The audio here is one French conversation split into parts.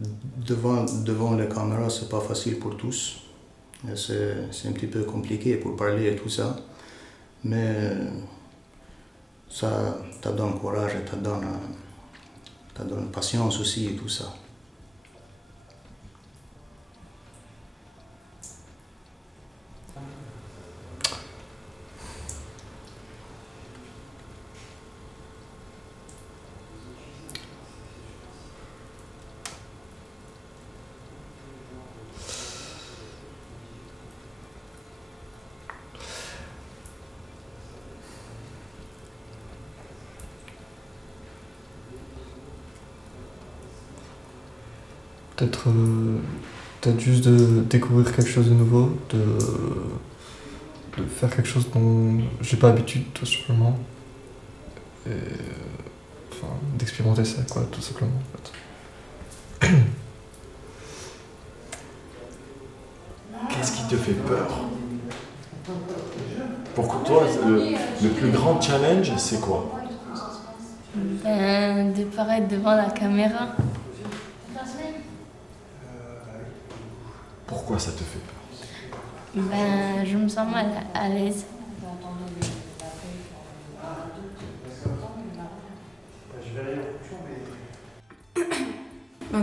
Devant la caméra, c'est pas facile pour tous. C'est un petit peu compliqué pour parler et tout ça. Mais ça te donne courage et te donne patience aussi et tout ça. Peut-être juste de découvrir quelque chose de nouveau, de faire quelque chose dont j'ai pas l'habitude, tout simplement. Et enfin, d'expérimenter ça, quoi, tout simplement, en fait. Qu'est-ce qui te fait peur? Pour toi, le plus grand challenge, c'est quoi? De paraître devant la caméra. Pourquoi ça te fait peur? Je me sens mal à l'aise.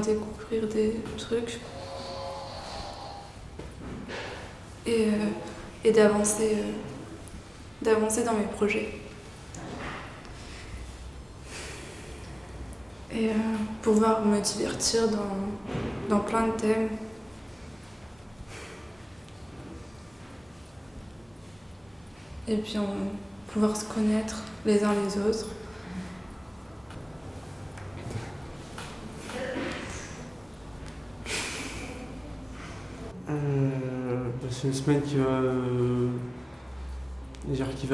Découvrir des trucs et d'avancer dans mes projets. Et pouvoir me divertir dans plein de thèmes. Et puis pouvoir se connaître les uns les autres. C'est une semaine qui va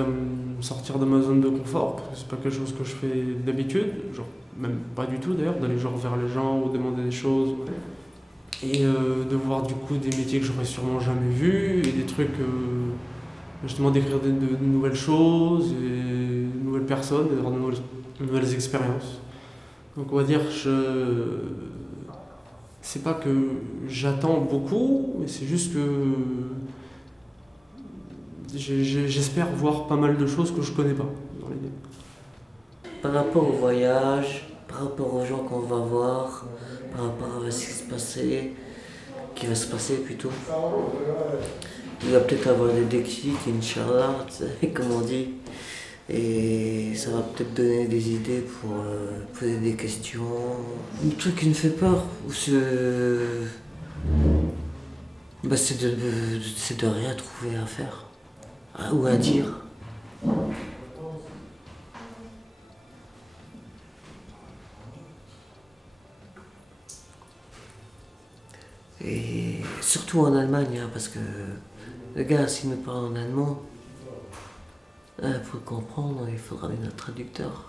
me sortir de ma zone de confort, parce que c'est pas quelque chose que je fais d'habitude, genre même pas du tout d'ailleurs, d'aller genre vers les gens ou demander des choses. Et de voir du coup des métiers que j'aurais sûrement jamais vus et des trucs, justement d'écrire de nouvelles choses et de nouvelles personnes, et d'avoir de nouvelles expériences. Donc on va dire, c'est pas que j'attends beaucoup, mais c'est juste que j'espère voir pas mal de choses que je connais pas dans l'idée. Par rapport au voyage, par rapport aux gens qu'on va voir, par rapport à ce qui va se passer plutôt. Il va peut-être avoir des déclics, Inch'Allah, comme on dit. Et ça va peut-être donner des idées pour poser des questions. Le truc qui me fait peur, c'est de rien trouver à faire ou à dire. Et surtout en Allemagne, hein, parce que le gars, s'il me parle en allemand, pour comprendre, il faudra bien un traducteur.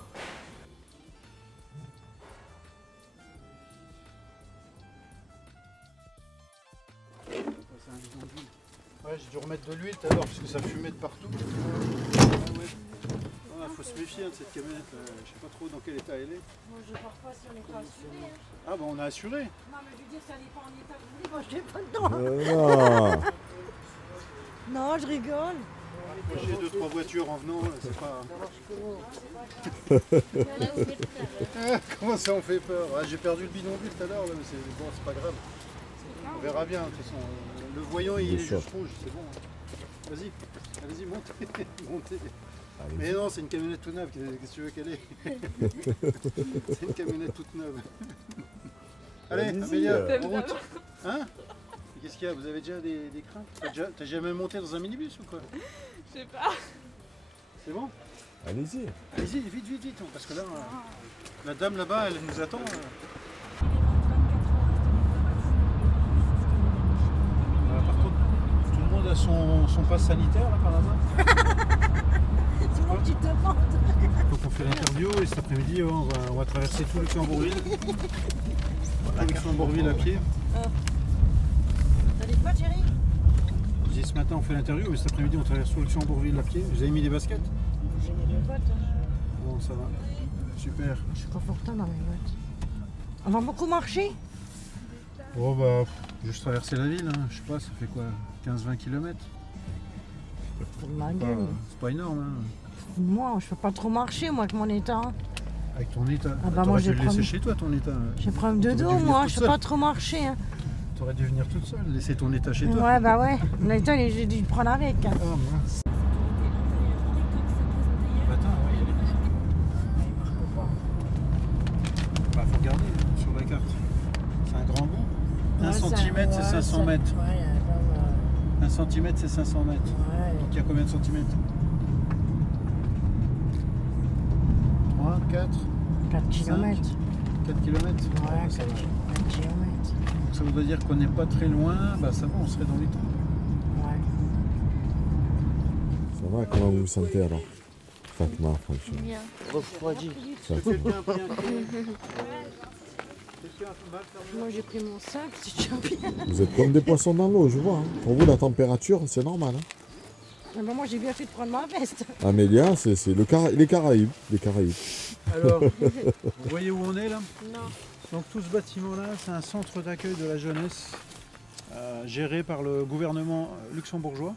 Ouais, j'ai dû remettre de l'huile tout à l'heure parce que ça fumait de partout. Ah, faut se méfier de cette camionnette. Je sais pas trop dans quel état elle est. Moi je pars pas si on n'est pas assuré. Hein. Ah bah on a assuré. Non mais je veux dire si elle n'est pas en état de moi je n'ai pas dedans. Non, je rigole. Moi j'ai 2-3 voitures en venant, c'est pas... Comment ça on fait peur? J'ai perdu le bidonville tout à l'heure, mais bon, c'est pas grave. On verra bien, de toute façon. Le voyant il est juste rouge, c'est bon. Vas-y, allez-y, montez. Montez. Mais non, c'est une camionnette toute neuve, qu'est-ce que tu veux qu'elle ait? C'est une camionnette toute neuve. Allez, Amélia, en route. Hein? Qu'est-ce qu'il y a? Vous avez déjà des craintes? T'as jamais monté dans un minibus ou quoi? Je sais pas. C'est bon? Allez-y. Allez-y, vite, parce que là, la dame là-bas, elle nous attend. Par contre, tout le monde a son passe sanitaire là par hasard? C'est moi que tu te demandes. Donc on fait l'interview et cet après-midi on va traverser tout Luxembourgville. Tout Luxembourgville à pied. T'as des potes, chérie? Je dis ce matin on fait l'interview mais cet après-midi on traverse tout Luxembourgville à pied. Vous avez mis des baskets? J'ai mis mes potes. Bon ça va. Super. Je suis confortable dans mes bottes. On va beaucoup marcher? Oh bah, juste traverser la ville, hein. Je sais pas, ça fait quoi, 15-20 km? C'est pas énorme. Hein. Moi, je peux pas trop marcher, moi, avec mon état. Avec ton état? Ah bah moi, je vais le laisser chez toi, ton état. J'ai problème de dos, moi, je peux pas trop marcher. Hein. T'aurais dû venir toute seule, laisser ton état chez toi. Ouais, bah ouais, l'état, j'ai dû le prendre avec. Ah mince. Il y a des bouchons. Bah, faut regarder sur la carte. C'est un grand bout. 1 cm, c'est 500 mètres. Ouais, 1 cm, c'est 500 mètres. ouais. Donc il y a combien de centimètres? 3, 4, 4 km. 4 km. Ouais, ça 4 va. km. Donc ça voudrait dire qu'on n'est pas très loin. Bah ça va, on serait dans les temps. Ouais. Ça va, comment vous vous sentez alors, Fatma, franchement? Bien. Refroidi. Ça va. Quelqu'un a pris un coup. Moi, j'ai pris mon sac, c'est déjà bien. Vous êtes comme des poissons dans l'eau, je vois. Hein. Pour vous, la température, c'est normal. Hein. Ah bah moi, j'ai bien fait de prendre ma veste. Amélia, c'est les Caraïbes. Les Caraïbes. Alors, vous voyez où on est là? Non. Donc tout ce bâtiment-là, c'est un centre d'accueil de la jeunesse géré par le gouvernement luxembourgeois.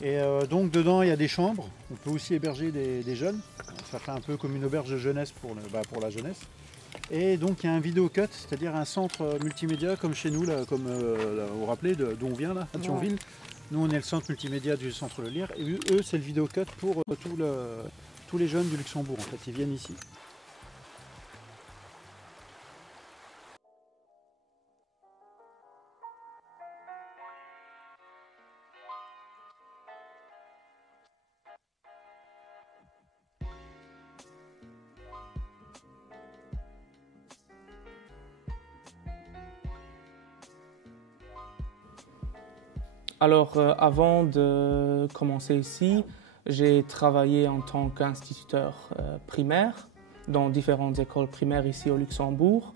Et donc dedans, il y a des chambres. On peut aussi héberger des jeunes. Ça fait un peu comme une auberge de jeunesse pour la jeunesse. Et donc il y a un vidéocut, c'est-à-dire un centre multimédia comme chez nous, là, comme là, vous vous rappelez d'où on vient là, à Thionville. Nous on est le centre multimédia du centre Le Lire et eux c'est le vidéocut pour tous les jeunes du Luxembourg en fait, ils viennent ici. Alors, avant de commencer ici, j'ai travaillé en tant qu'instituteur primaire dans différentes écoles primaires ici au Luxembourg.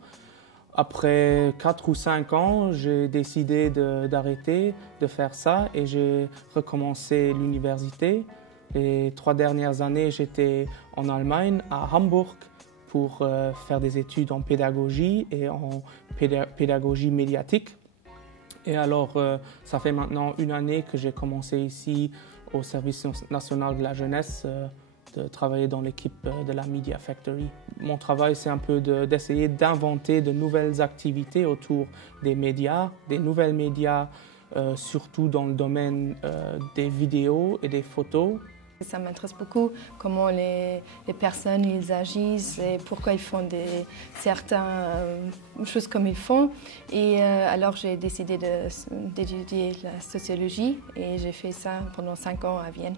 Après 4 ou 5 ans, j'ai décidé d'arrêter de faire ça et j'ai recommencé l'université. Les 3 dernières années, j'étais en Allemagne, à Hambourg, pour faire des études en pédagogie et en pédagogie médiatique. Et alors, ça fait maintenant 1 année que j'ai commencé ici au Service national de la jeunesse de travailler dans l'équipe de la Media Factory. Mon travail, c'est un peu d'essayer d'inventer de nouvelles activités autour des médias, des nouvelles médias, surtout dans le domaine des vidéos et des photos. Ça m'intéresse beaucoup comment les personnes ils agissent et pourquoi ils font certaines choses comme ils font. Et alors j'ai décidé d'étudier la sociologie et j'ai fait ça pendant 5 ans à Vienne.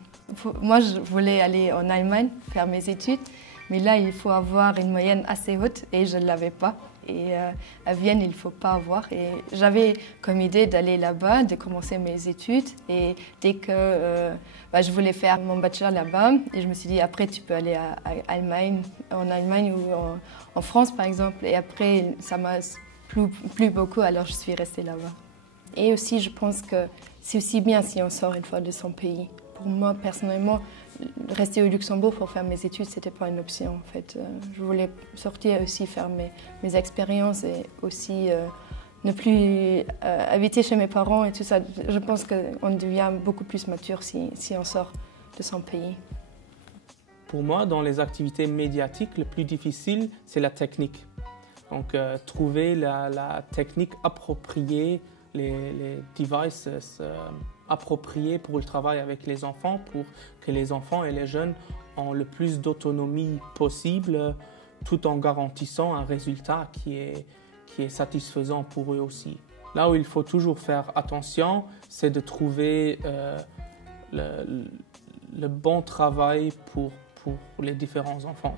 Moi je voulais aller en Allemagne faire mes études, mais là il faut avoir une moyenne assez haute et je ne l'avais pas. Et à Vienne, il ne faut pas avoir. Et j'avais comme idée d'aller là-bas, de commencer mes études. Et dès que je voulais faire mon bachelor là-bas, et je me suis dit, après, tu peux aller en Allemagne ou en France, par exemple. Et après, ça m'a plu beaucoup, alors je suis restée là-bas. Et aussi, je pense que c'est aussi bien si on sort une fois de son pays. Pour moi, personnellement, rester au Luxembourg pour faire mes études, ce n'était pas une option en fait. Je voulais sortir aussi, faire mes expériences et aussi ne plus habiter chez mes parents et tout ça. Je pense qu'on devient beaucoup plus mature si on sort de son pays. Pour moi, dans les activités médiatiques, le plus difficile, c'est la technique. Donc, trouver la technique appropriée, les devices appropriés pour le travail avec les enfants, pour que les enfants et les jeunes ont le plus d'autonomie possible, tout en garantissant un résultat qui est satisfaisant pour eux aussi. Là où il faut toujours faire attention, c'est de trouver le bon travail pour les différents enfants.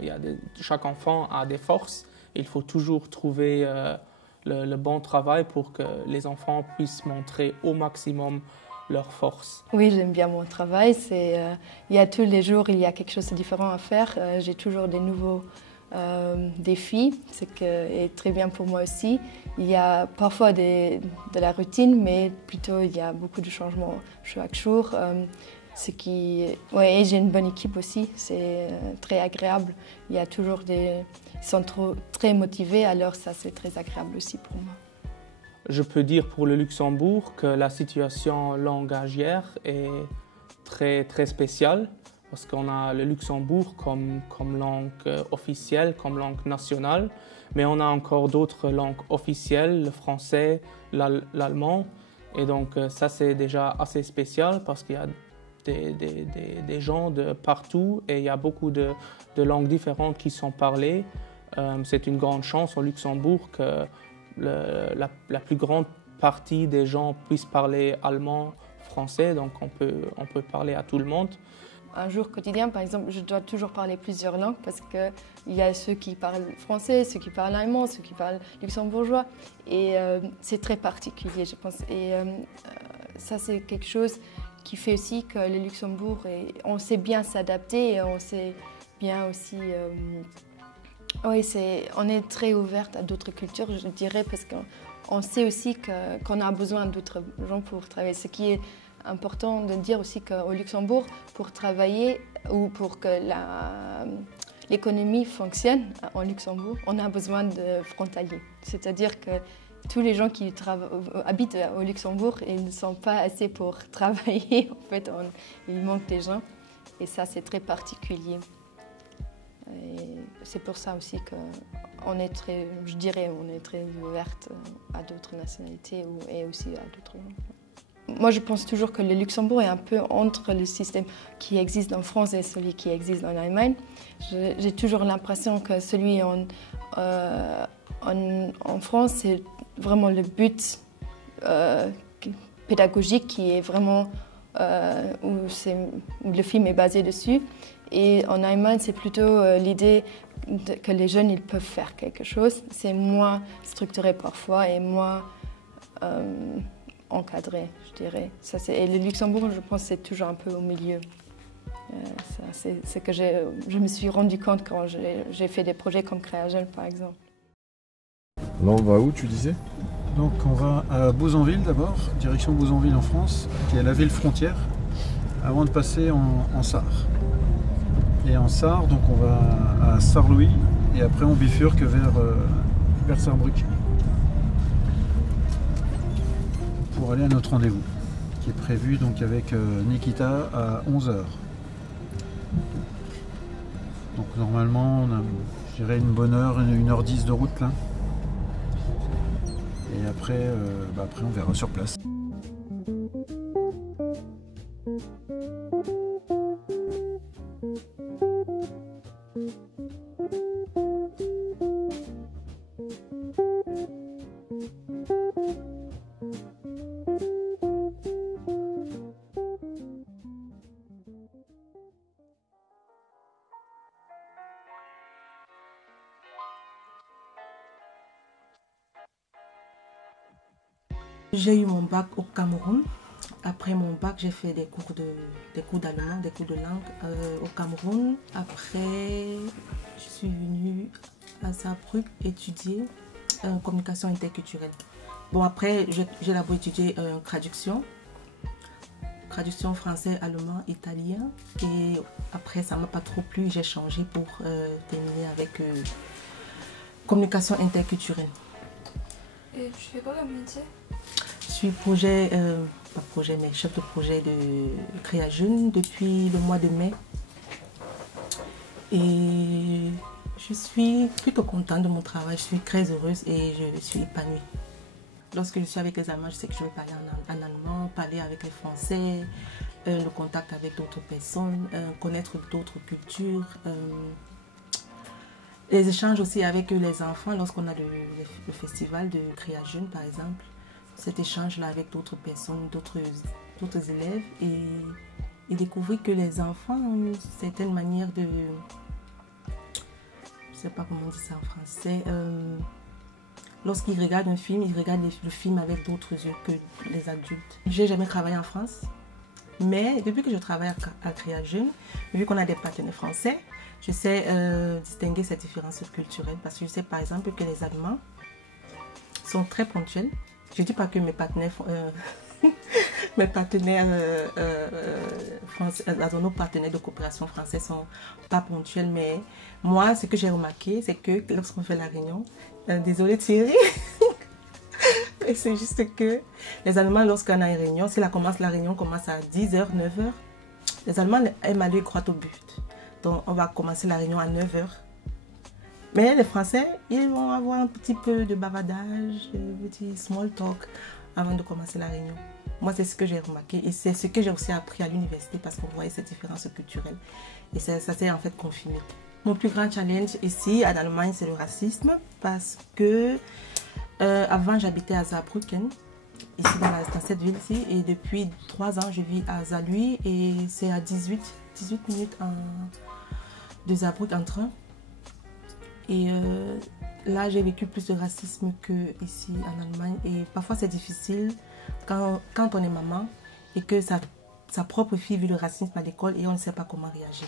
Chaque enfant a des forces, il faut toujours trouver le bon travail pour que les enfants puissent montrer au maximum leurs forces. Oui, j'aime bien mon travail. Il y a tous les jours, il y a quelque chose de différent à faire. J'ai toujours des nouveaux défis, ce qui est très bien pour moi aussi. Il y a parfois de la routine, mais plutôt il y a beaucoup de changements chaque jour. Et j'ai une bonne équipe aussi, c'est très agréable. Il y a toujours ils sont très motivés, alors ça c'est très agréable aussi pour moi. Je peux dire pour le Luxembourg que la situation langagière est très spéciale parce qu'on a le Luxembourg comme langue officielle, comme langue nationale, mais on a encore d'autres langues officielles, le français, l'allemand. Et donc ça c'est déjà assez spécial parce qu'il y a des gens de partout et il y a beaucoup de langues différentes qui sont parlées. C'est une grande chance au Luxembourg que la plus grande partie des gens puissent parler allemand, français, donc on peut parler à tout le monde. Un jour quotidien, par exemple, je dois toujours parler plusieurs langues parce qu'il y a ceux qui parlent français, ceux qui parlent allemand, ceux qui parlent luxembourgeois. Et c'est très particulier, je pense. Et ça, c'est quelque chose qui fait aussi que le Luxembourg, on sait bien s'adapter et on sait bien aussi... oui, on est très ouverte à d'autres cultures, je dirais, parce qu'on sait aussi qu'on a besoin d'autres gens pour travailler. Ce qui est important de dire aussi qu'au Luxembourg, pour travailler ou pour que l'économie fonctionne en Luxembourg, on a besoin de frontaliers. C'est-à-dire que tous les gens qui habitent au Luxembourg, ils ne sont pas assez pour travailler. En fait, il manque des gens et ça, c'est très particulier. C'est pour ça aussi qu'on est très, je dirais, on est très ouverte à d'autres nationalités et aussi à d'autres langues. Moi, je pense toujours que le Luxembourg est un peu entre le système qui existe en France et celui qui existe en Allemagne. J'ai toujours l'impression que celui en France, c'est vraiment le but pédagogique qui est vraiment où le film est basé dessus. Et en Allemagne, c'est plutôt l'idée que les jeunes ils peuvent faire quelque chose. C'est moins structuré parfois et moins encadré, je dirais. Et le Luxembourg, je pense, c'est toujours un peu au milieu. C'est ce que je me suis rendu compte quand j'ai fait des projets comme Créa-Jeune, par exemple. Là, on va où, tu disais? Donc, on va à Bozanville d'abord, direction Bozanville en France, qui est la ville frontière, avant de passer en Sarre. Et en Sarre, donc on va à Sarre-Louis et après on bifurque vers Sarrebruck pour aller à notre rendez-vous qui est prévu donc avec Nikita à 11 h. Donc normalement on a, je dirais, une bonne heure, 1h10 de route là. Et après, après on verra sur place. J'ai eu mon bac au Cameroun. Après mon bac, j'ai fait des cours d'allemand, des cours de langue au Cameroun. Après, je suis venue à Saarbrück étudier communication interculturelle. Bon, après, j'ai d'abord étudié traduction français, allemand, italien. Et après, ça ne m'a pas trop plu. J'ai changé pour terminer avec communication interculturelle. Et tu fais quoi comme métier? Je suis chef de projet de Créa-Jeune depuis le mois de mai. Et je suis plutôt contente de mon travail, je suis très heureuse et je suis épanouie. Lorsque je suis avec les Allemands, je sais que je vais parler en allemand, parler avec les Français, le contact avec d'autres personnes, connaître d'autres cultures. Les échanges aussi avec les enfants, lorsqu'on a le festival de Créa-Jeune par exemple. Cet échange-là avec d'autres personnes, d'autres élèves et découvrir que les enfants ont une certaine manière de... Je ne sais pas comment on dit ça en français. Lorsqu'ils regardent un film, ils regardent le film avec d'autres yeux que les adultes. Je n'ai jamais travaillé en France, mais depuis que je travaille à Créa-Jeune, vu qu'on a des partenaires français, je sais distinguer ces différences culturelles parce que je sais par exemple que les Allemands sont très ponctuels. Je ne dis pas que mes partenaires nos partenaires de coopération français ne sont pas ponctuels, mais moi, ce que j'ai remarqué, c'est que lorsqu'on fait la réunion, désolée Thierry, Et c'est juste que les Allemands, lorsqu'on a une réunion, si la réunion commence à 10h, 9h, les Allemands aiment aller droit au but. Donc on va commencer la réunion à 9h. Mais les Français, ils vont avoir un petit peu de bavardage, un petit small talk avant de commencer la réunion. Moi, c'est ce que j'ai remarqué et c'est ce que j'ai aussi appris à l'université parce qu'on voyait cette différence culturelle. Et ça s'est en fait confirmé. Mon plus grand challenge ici, en Allemagne, c'est le racisme parce que avant, j'habitais à Saarbrücken, ici dans cette ville-ci, et depuis 3 ans, je vis à Saarlouis et c'est à 18 minutes de Saarbrücken en train. Et là, j'ai vécu plus de racisme qu'ici en Allemagne et parfois c'est difficile quand on est maman et que sa propre fille vit le racisme à l'école et on ne sait pas comment réagir.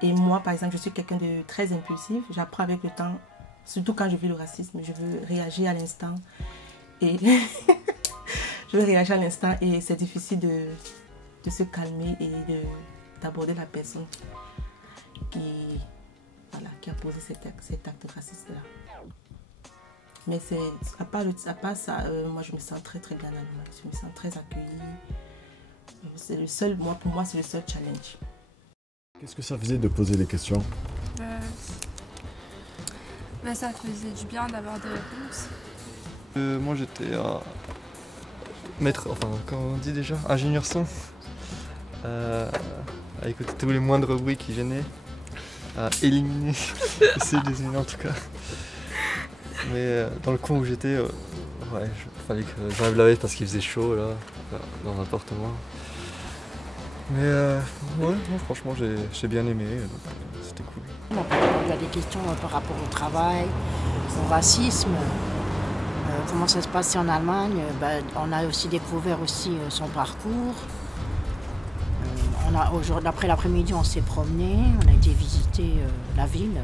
Et moi, par exemple, je suis quelqu'un de très impulsif. J'apprends avec le temps, surtout quand je vis le racisme, je veux réagir à l'instant. Et je veux réagir à l'instant et c'est difficile de se calmer et d'aborder la personne qui a posé cet acte raciste-là. Mais à part ça, moi je me sens très très bien en Allemagne. Je me sens très accueillie. Pour moi, c'est le seul challenge. Qu'est-ce que ça faisait de poser des questions? Ça faisait du bien d'avoir des réponses. Moi j'étais maître, enfin comment on dit déjà, ingénieur son, à écouter tous les moindres bruits qui gênaient, à éliminer, essayer de les éliminer en tout cas. Mais dans le coin où j'étais, il fallait que j'enlève la veste parce qu'il faisait chaud là, dans l'appartement. Mais ouais, franchement j'ai bien aimé, c'était cool. Il y a des questions par rapport au travail, au racisme, comment ça se passait en Allemagne. On a aussi découvert son parcours. Après l'après-midi, on s'est promené, on a été visiter la ville.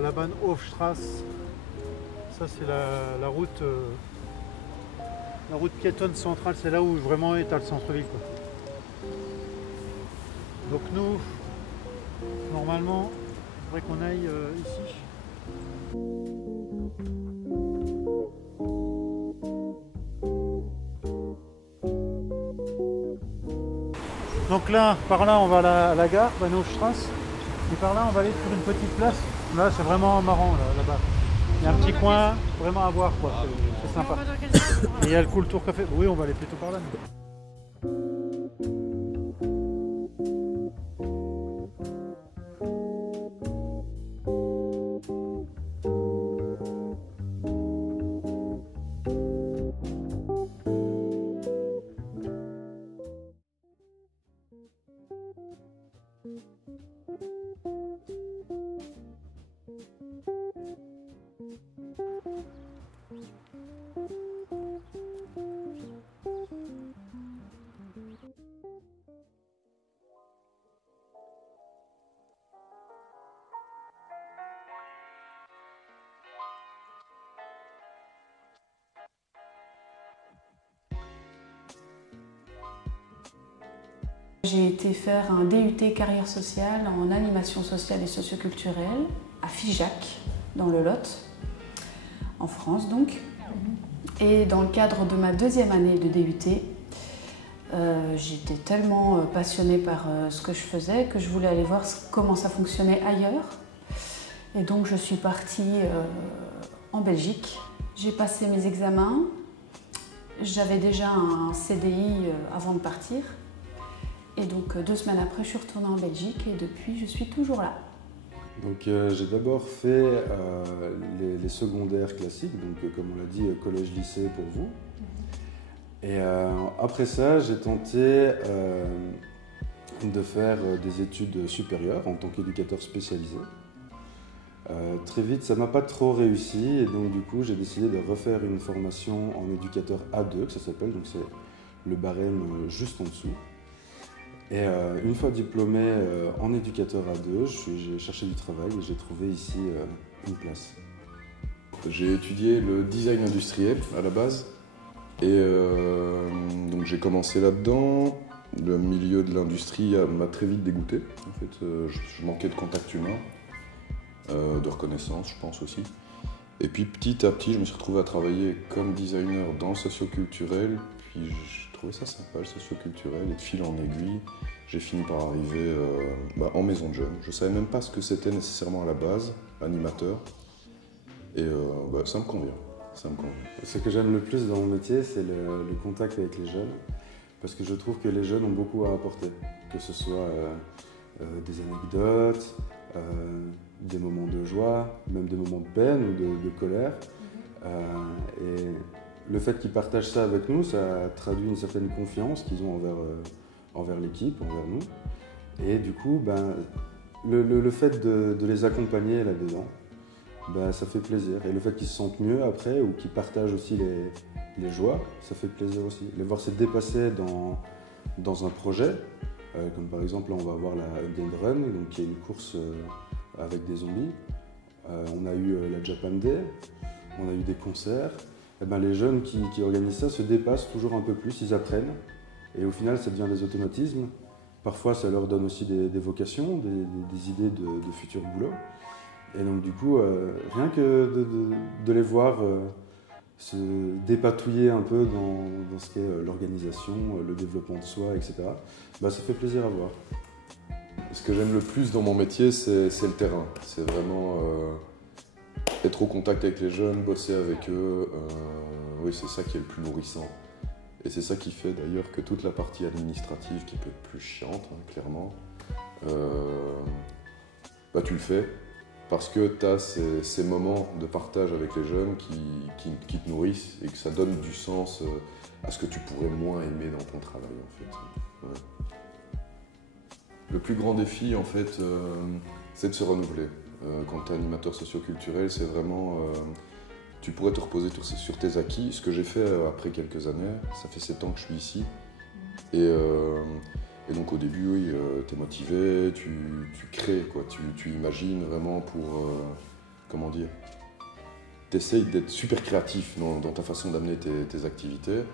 La Bahnhofstrasse, ça c'est la route piétonne centrale, c'est là où vraiment est le centre-ville. Donc nous, normalement, il faudrait qu'on aille ici. Donc là, par là, on va à la gare, Bahnhofstrasse, et par là, on va aller sur une petite place. Là, c'est vraiment marrant, là-bas. Il y a un petit coin vraiment à voir, quoi. C'est sympa. Et il y a le Cool Tour Café. Oui, on va aller plutôt par là. J'ai été faire un DUT carrière sociale en animation sociale et socioculturelle à Figeac, dans le Lot, en France donc. Et dans le cadre de ma 2e année de DUT, j'étais tellement passionnée par ce que je faisais que je voulais aller voir comment ça fonctionnait ailleurs. Et donc je suis partie en Belgique. J'ai passé mes examens. J'avais déjà un CDI avant de partir. Et donc 2 semaines après, je suis retournée en Belgique et depuis, je suis toujours là. Donc j'ai d'abord fait les secondaires classiques, donc comme on l'a dit, collège-lycée pour vous. Et après ça, j'ai tenté de faire des études supérieures en tant qu'éducateur spécialisé. Très vite, ça m'a pas trop réussi et donc du coup, j'ai décidé de refaire une formation en éducateur A2, que ça s'appelle, donc c'est le barème juste en dessous. Et une fois diplômé en éducateur A2, j'ai cherché du travail et j'ai trouvé ici une place. J'ai étudié le design industriel à la base et donc j'ai commencé là-dedans. Le milieu de l'industrie m'a très vite dégoûté. En fait, je manquais de contact humain, de reconnaissance, je pense aussi. Et puis petit à petit, je me suis retrouvé à travailler comme designer dans le socio-culturel. Puis je trouvais ça sympa, le socio-culturel, et de fil en aiguille, j'ai fini par arriver en maison de jeunes. Je ne savais même pas ce que c'était nécessairement à la base, animateur. Et ça me convient. Ça me convient. Ce que j'aime le plus dans mon métier, c'est le contact avec les jeunes. Parce que je trouve que les jeunes ont beaucoup à apporter. Que ce soit des anecdotes, des moments de joie, même des moments de peine ou de colère. Et le fait qu'ils partagent ça avec nous, ça traduit une certaine confiance qu'ils ont envers l'équipe, envers nous. Et du coup, le fait de les accompagner là-dedans, ça fait plaisir. Et le fait qu'ils se sentent mieux après ou qu'ils partagent aussi les joies, ça fait plaisir aussi. Les voir se dépasser dans un projet, comme par exemple là on va avoir la Dead Run, donc qui est une course avec des zombies. On a eu la Japan Day, on a eu des concerts. Et les jeunes qui organisent ça se dépassent toujours un peu plus, ils apprennent. Et au final ça devient des automatismes. Parfois ça leur donne aussi des vocations, des idées de futurs boulots. Et donc du coup, rien que de les voir se dépatouiller un peu dans ce qu'est l'organisation, le développement de soi, etc., ça fait plaisir à voir. Ce que j'aime le plus dans mon métier, c'est le terrain. C'est vraiment être au contact avec les jeunes, bosser avec eux. Oui, c'est ça qui est le plus nourrissant. Et c'est ça qui fait d'ailleurs que toute la partie administrative, qui peut être plus chiante, clairement, tu le fais. Parce que tu as ces moments de partage avec les jeunes qui te nourrissent et que ça donne du sens à ce que tu pourrais moins aimer dans ton travail, en fait. Ouais. Le plus grand défi, en fait, c'est de se renouveler. Quand tu es animateur socio-culturel, c'est vraiment... tu pourrais te reposer sur tes acquis. Ce que j'ai fait après quelques années, ça fait 7 ans que je suis ici. Et donc au début, oui, tu es motivé, tu crées, quoi. Tu imagines vraiment pour, comment dire, tu essayes d'être super créatif dans ta façon d'amener tes activités.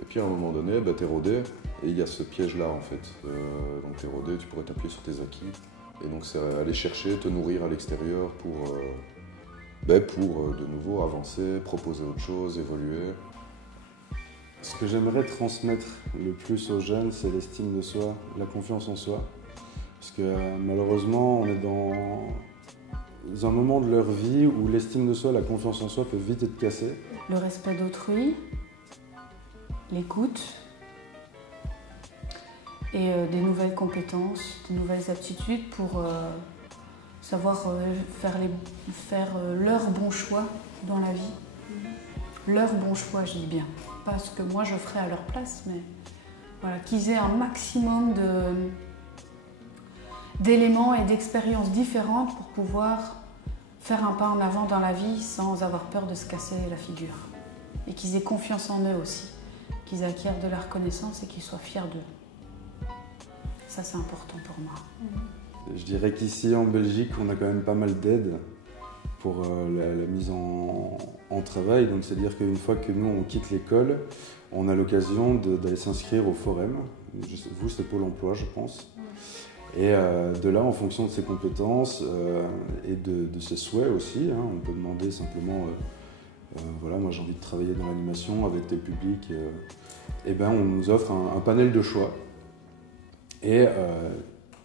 Et puis à un moment donné, tu es rodé, et il y a ce piège-là en fait. Donc tu es rodé, tu pourrais t'appuyer sur tes acquis. Et donc c'est aller chercher, te nourrir à l'extérieur pour de nouveau avancer, proposer autre chose, évoluer. Ce que j'aimerais transmettre le plus aux jeunes, c'est l'estime de soi, la confiance en soi. Parce que malheureusement, on est dans un moment de leur vie où l'estime de soi, la confiance en soi peut vite être cassée. Le respect d'autrui, l'écoute et des nouvelles compétences, des nouvelles aptitudes pour savoir faire leur bon choix dans la vie. Leur bon choix, je dis bien. Pas ce que moi je ferais à leur place, mais voilà, qu'ils aient un maximum d'éléments et d'expériences différentes pour pouvoir faire un pas en avant dans la vie sans avoir peur de se casser la figure. Et qu'ils aient confiance en eux aussi, qu'ils acquièrent de la reconnaissance et qu'ils soient fiers d'eux. Ça, c'est important pour moi. Je dirais qu'ici, en Belgique, on a quand même pas mal d'aides pour la mise en travail. Donc c'est-à-dire qu'une fois que nous on quitte l'école, on a l'occasion d'aller s'inscrire au Forum. Vous, c'est Pôle emploi, je pense. Et de là, en fonction de ses compétences et de ses souhaits aussi, on peut demander simplement, voilà, moi j'ai envie de travailler dans l'animation avec tel public, et on nous offre un panel de choix. Et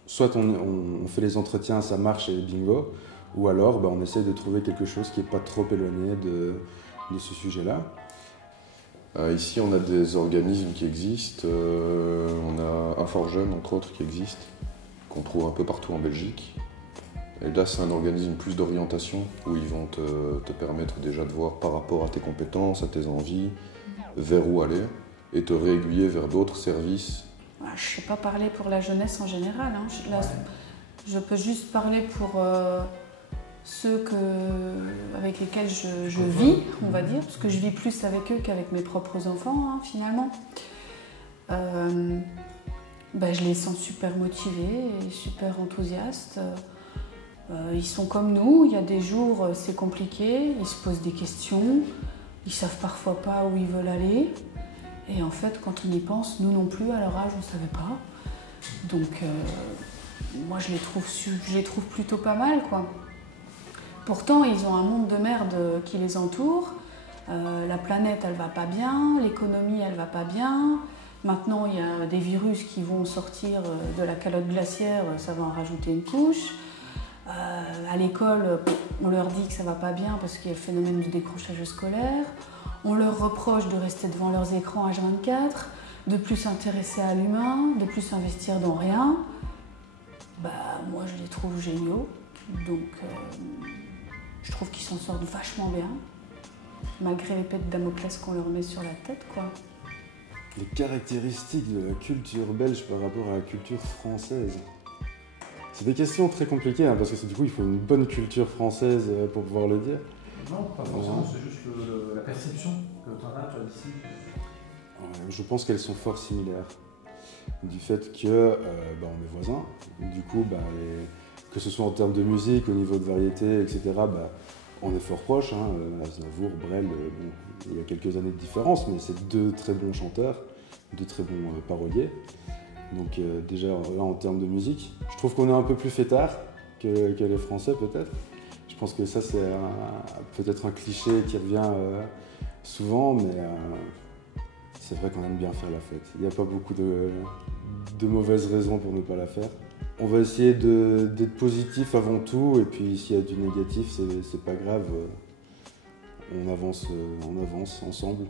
soit on fait les entretiens, ça marche et bingo, ou alors on essaie de trouver quelque chose qui n'est pas trop éloigné de ce sujet-là. Ici, on a des organismes qui existent. On a un For Jeune, entre autres, qui existe, qu'on trouve un peu partout en Belgique. Et là, c'est un organisme plus d'orientation, où ils vont te permettre déjà de voir par rapport à tes compétences, à tes envies, vers où aller, et te réaiguiller vers d'autres services. Je ne sais pas parler pour la jeunesse en général. Là, je peux juste parler pour ceux avec lesquels je vis, on va dire, parce que je vis plus avec eux qu'avec mes propres enfants, finalement. Je les sens super motivés et super enthousiastes. Ils sont comme nous, il y a des jours c'est compliqué, ils se posent des questions, ils ne savent parfois pas où ils veulent aller. Et en fait, quand on y pense, nous non plus, à leur âge, on ne savait pas. Donc, moi, je les trouve plutôt pas mal, quoi. Pourtant, ils ont un monde de merde qui les entoure. La planète, elle va pas bien. L'économie, elle va pas bien. Maintenant, il y a des virus qui vont sortir de la calotte glaciaire, ça va en rajouter une couche. À l'école, on leur dit que ça va pas bien parce qu'il y a le phénomène du décrochage scolaire. On leur reproche de rester devant leurs écrans H24, de plus s'intéresser à l'humain, de plus investir dans rien. Bah, moi, je les trouve géniaux. Donc, je trouve qu'ils s'en sortent vachement bien, malgré l'épée de Damoclès qu'on leur met sur la tête, quoi. Les caractéristiques de la culture belge par rapport à la culture française. C'est des questions très compliquées, hein, parce que du coup, il faut une bonne culture française pour pouvoir le dire. Non, pas forcément, c'est juste la perception que tu en as, toi, d'ici. Je pense qu'elles sont fort similaires. Du fait que on est voisins, du coup, que ce soit en termes de musique, au niveau de variété, etc., on est fort proches. Hein. Aznavour, Brel, il y a quelques années de différence, mais c'est deux très bons chanteurs, deux très bons paroliers. Donc déjà, là, en termes de musique, je trouve qu'on est un peu plus fêtard que les Français, peut-être. Je pense que ça, c'est peut-être un cliché qui revient souvent, mais c'est vrai qu'on aime bien faire la fête. Il n'y a pas beaucoup de mauvaises raisons pour ne pas la faire. On va essayer d'être positif avant tout, et puis s'il y a du négatif, c'est pas grave. On avance ensemble.